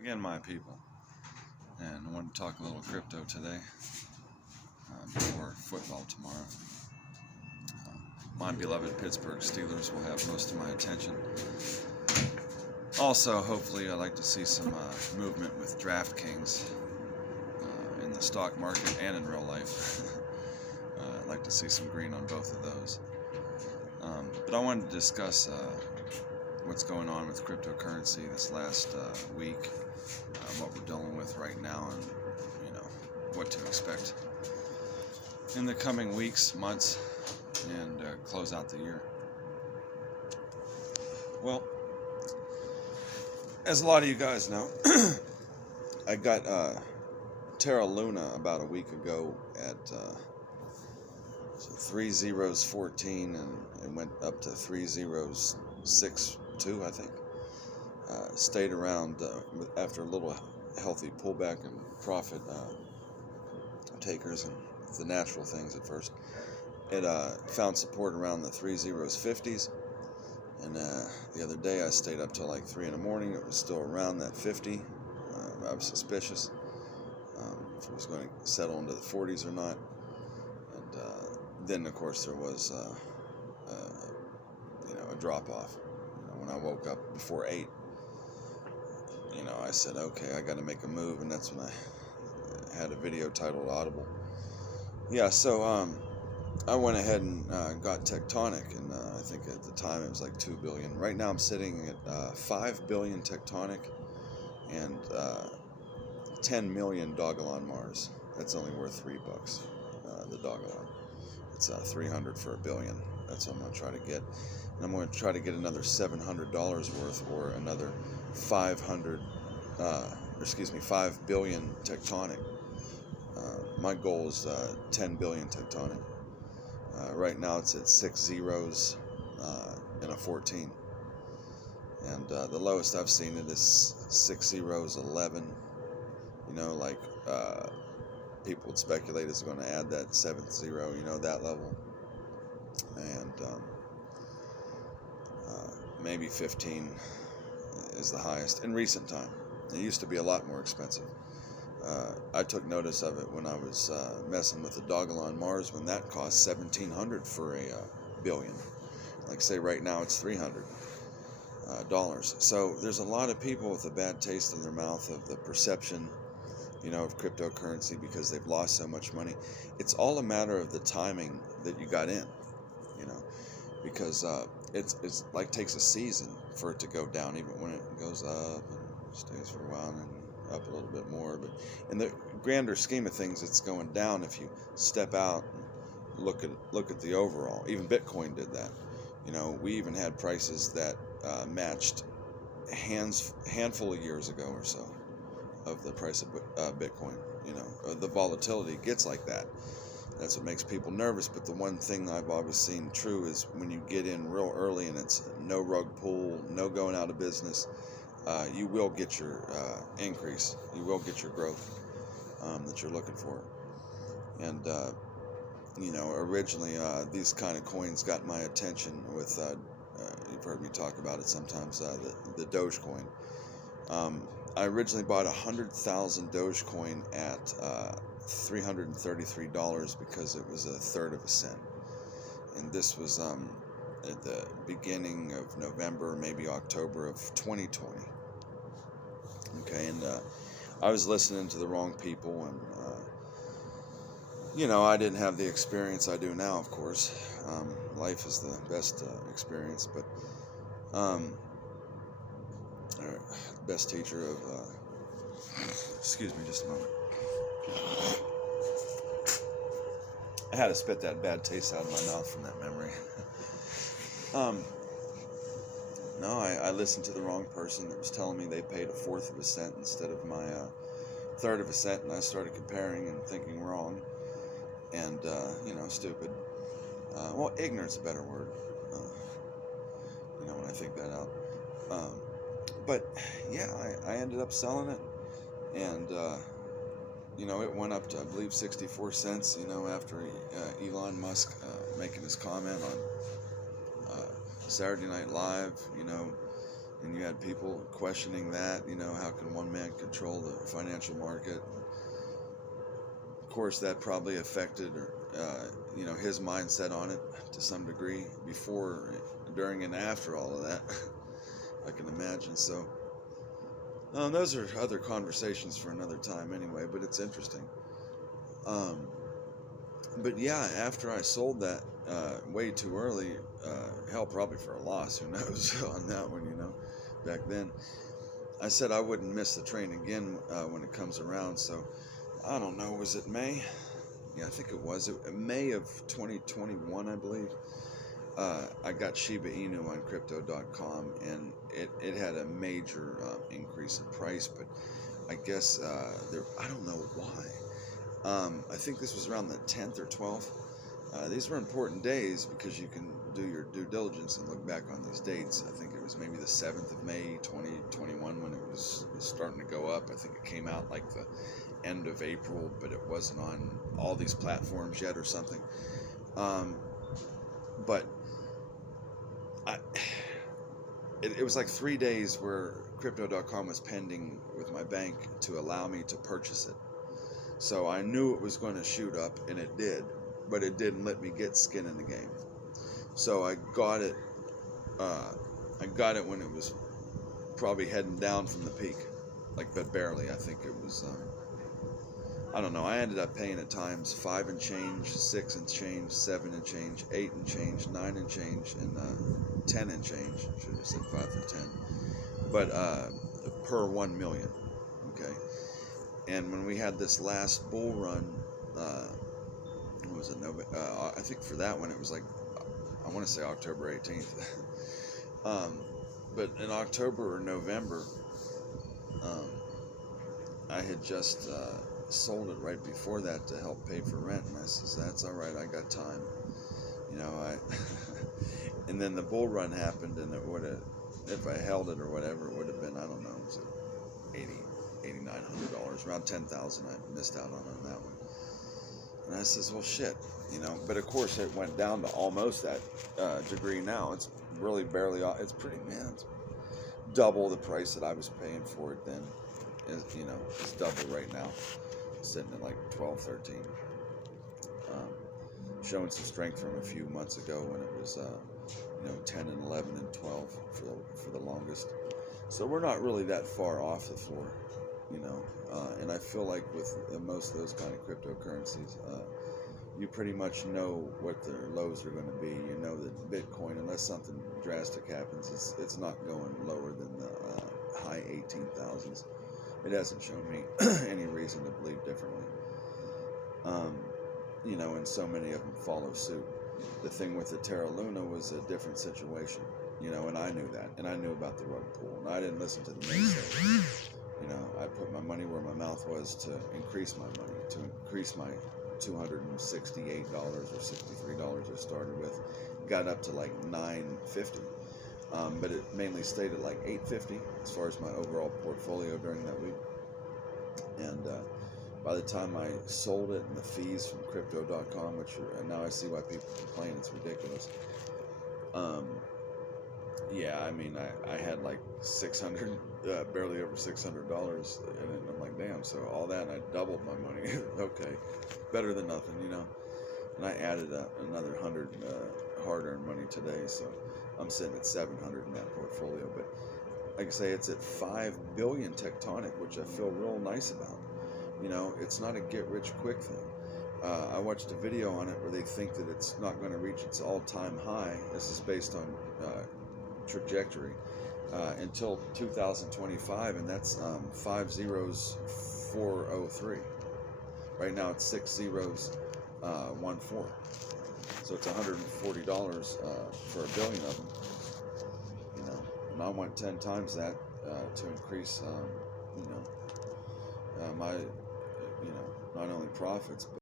Again, my people, and I want to talk a little crypto today before football tomorrow. My beloved Pittsburgh Steelers will have most of my attention. Also, hopefully, I'd like to see some movement with DraftKings in the stock market and in real life. I'd like to see some green on both of those. But I wanted to discuss what's going on with cryptocurrency this last week, what we're dealing with right now, and what to expect in the coming weeks, months, and close out the year. Well, as a lot of you guys know, I got Terra Luna about a week ago at 3 zeros 14, and it went up to 3 zeros 6.2, I think. Stayed around after a little healthy pullback and profit takers and the natural things at first. It found support around the 3 zeros 50s, and the other day I stayed up till like 3 in the morning. It was still around that 50. I was suspicious if it was going to settle into the 40s or not. And then of course there was a drop off. When I woke up before 8, I said, okay, I got to make a move, and that's when I had a video titled Audible. Yeah, so I went ahead and got Tectonic, and I think at the time it was like 2 billion. Right now I'm sitting at 5 billion Tectonic and 10 million Dogalon Mars. That's only worth $3. The Dogalon. It's 300 for $1 billion. That's what I'm going to try to get. And I'm going to try to get another $700 worth, or another 5 billion Tectonic. My goal is 10 billion Tectonic. Right now it's at 6 zeros and a 14. And the lowest I've seen it is 6 zeros 11. People would speculate it's going to add that 7th zero, that level. And maybe 15 is the highest in recent time. It used to be a lot more expensive. I took notice of it when I was messing with the Dogalon Mars, when that cost $1,700 for a billion. Like say right now it's $300. So there's a lot of people with a bad taste in their mouth of the perception, of cryptocurrency, because they've lost so much money. It's all a matter of the timing that you got in, because it's like takes a season for it to go down, even when it goes up and stays for a while and then up a little bit more. But in the grander scheme of things, it's going down if you step out and look at the overall. Even Bitcoin did that. We even had prices that matched handful of years ago or so of the price of Bitcoin. The volatility gets like that. That's what makes people nervous. But the one thing I've always seen true is when you get in real early and it's no rug pull, no going out of business, you will get your increase. You will get your growth that you're looking for. And originally these kind of coins got my attention with you've heard me talk about it sometimes, the Dogecoin. I originally bought 100,000 Dogecoin at $333 because it was 1/3 of a cent, and this was at the beginning of November, maybe October of 2020. Okay, and I was listening to the wrong people, and I didn't have the experience I do now. Of course, life is the best experience, but best teacher of excuse me just a moment. I had to spit that bad taste out of my mouth from that memory. No, I listened to the wrong person that was telling me they paid 1/4 of a cent instead of my 1/3 of a cent, and I started comparing and thinking wrong, and stupid. Well, ignorance is a better word. When I think that out. But yeah, I ended up selling it, and it went up to, I believe, 64 cents. After Elon Musk making his comment on Saturday Night Live, And you had people questioning that, how can one man control the financial market? Of course, that probably affected, his mindset on it to some degree before, during, and after all of that. I can imagine. So, those are other conversations for another time anyway, but it's interesting. But yeah, after I sold that way too early, hell, probably for a loss, who knows, on that one, back then, I said I wouldn't miss the train again when it comes around. So I don't know, was it May? Yeah, I think it was. May of 2021, I believe. I got Shiba Inu on Crypto.com, and it had a major increase in price, but I guess I don't know why. I think this was around the 10th or 12th. These were important days because you can do your due diligence and look back on these dates. I think it was maybe the 7th of May 2021 when it was starting to go up. I think it came out like the end of April, but it wasn't on all these platforms yet or something. But it was like 3 days where Crypto.com was pending with my bank to allow me to purchase it. So I knew it was going to shoot up, and it did, but it didn't let me get skin in the game. So I got it. I got it when it was probably heading down from the peak, but barely. I think it was. I don't know. I ended up paying at times 5 and change, 6 and change, 7 and change, 8 and change, 9 and change, and 10 and change. Should have said 5 and 10, but per 1 million. Okay. And when we had this last bull run, what was it? I think for that one it was I want to say October 18th. But in October or November, I had just sold it right before that to help pay for rent, and I says, "That's all right. I got time." And then the bull run happened, and it would have, if I held it or whatever, it would have been, I don't know, it was $8,900, around $10,000. I missed out on that one. And I says, well, shit, But of course, it went down to almost that degree now. It's really barely. It's it's double the price that I was paying for it then. It's double right now. It's sitting at like 12, 13. Showing some strength from a few months ago when it was 10 and 11 and 12 for the longest. So we're not really that far off the floor, and I feel like with most of those kind of cryptocurrencies, you pretty much know what their lows are going to be. You know that Bitcoin, unless something drastic happens, it's not going lower than the high 18,000s. It hasn't shown me any reason to believe differently. And so many of them follow suit. The thing with the Terra Luna was a different situation, and I knew that, and I knew about the rug pull, and I didn't listen to the naysayers. I put my money where my mouth was to increase my money, to increase my $268 or $63 I started with, got up to like $950, but it mainly stayed at like $850 as far as my overall portfolio during that week. And by the time I sold it and the fees from Crypto.com, and now I see why people complain, it's ridiculous. Yeah, I mean, I had like 600, barely over $600, and I'm like, damn, so all that, and I doubled my money. Okay, better than nothing, And I added another 100 hard-earned money today, so I'm sitting at 700 in that portfolio. But like I say, it's at 5 billion tectonic, which I feel real nice about. It's not a get-rich-quick thing. I watched a video on it where they think that it's not going to reach its all-time high. This is based on trajectory until 2025, and that's 50403. Right now it's 6014. So it's $140 for a billion of them. And I want 10 times that to increase my not only profits, but